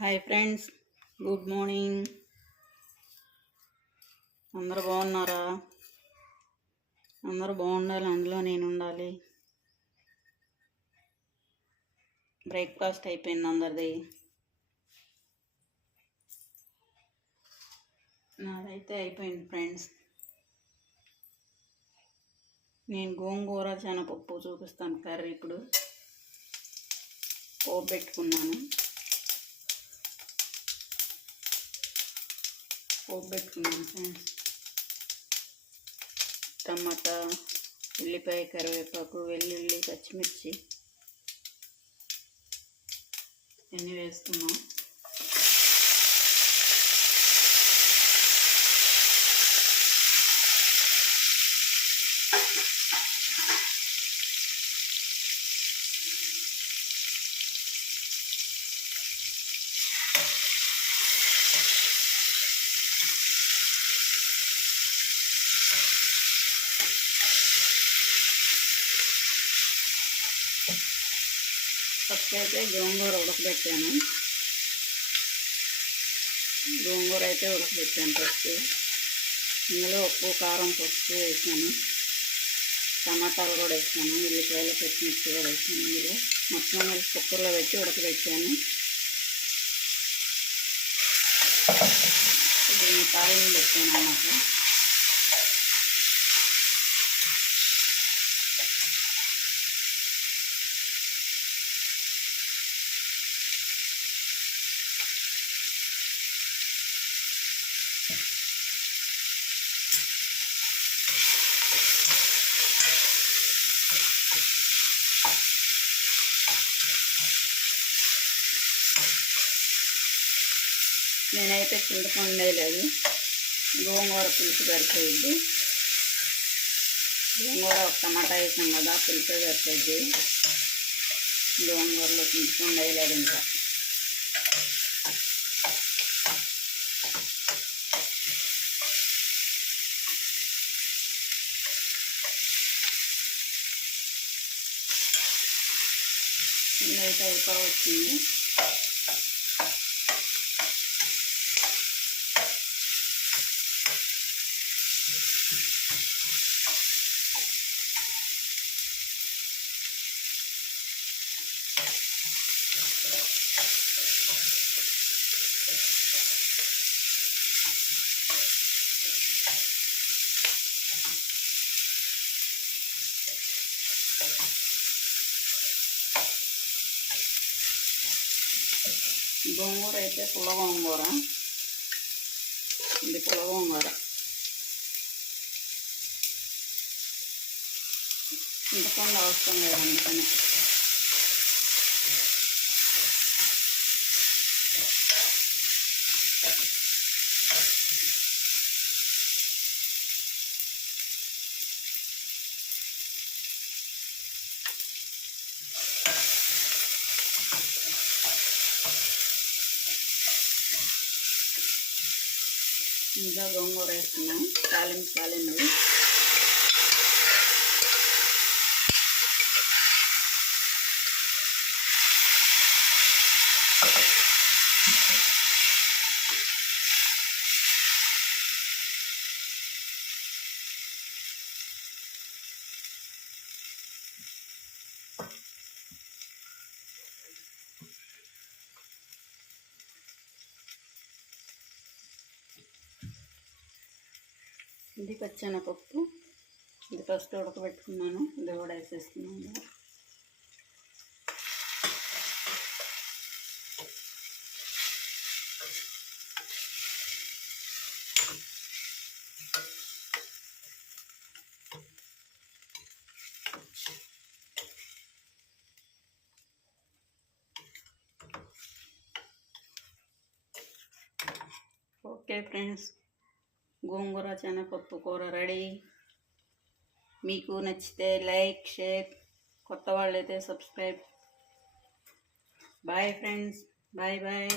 Hi friends good morning. అందరు బాగున్నారా? అందరూ బాగుండాలి అందులో నేను ఉండాలి. బ్రేక్ఫాస్ట్ అయిపోయింది అందరిది. నాదైతే అయిపోయింది ఫ్రెండ్స్. నేను గోంగూర శనగపప్పు చూపిస్తాను కర్రీ ఇప్పుడు. పోపు పెట్టుకున్నాను. పోపు పెట్టుకున్నాను ఫ్రెండ్స్ టమాటా ఉల్లిపాయ కరివేపాకు వెల్లుల్లి పచ్చిమిర్చి అన్నీ వేస్తున్నాం ఫస్ట్ అయితే గోంగూర ఉడకబెట్టాను గోంగూర అయితే ఉడకబెట్టాను ఫస్ట్ ఇందులో ఉప్పు కారం పసుపు వేసాను టమాటాలు కూడా వేసాను ఉల్లిపాయలు పచ్చిమిర్చి కూడా వేసాను ఇందులో మొత్తం కలిసి కుక్కర్లో పెట్టి ఉడకబెట్టాను దీన్ని తాలింపు పెట్టాను అన్నమాట నేనైతే చింతపండు లేదు గోంగూర పులుసు సరిపోయింది. గోంగూర ఒక టమాటా వేసాం కదా పులుసు సరిపోయింది. గోంగూరలో చింతపండు వేయలేదు ఇంకా. అయితే అయిపోవచ్చింది. గోంగూర అయితే పుల్ల గోంగూర. ఇది పుల్ల గోంగూర. చింతపండు అవసరం లేదు అందుకని. ఇంకా గోంగూర వేస్తున్నాం తాలింపు తాలింపు ఇది పచ్చెనపప్పు. ఇది ఫస్ట్ ఉడకబెట్టుకున్నాను. ఇది కూడా వేసేస్తున్నాను. Okay friends. గోంగూర శనగపప్పు కూర రెడీ. మీకు నచ్చితే లైక్ షేర్ కొత్త వాళ్ళైతే subscribe. Bye friends. Bye bye.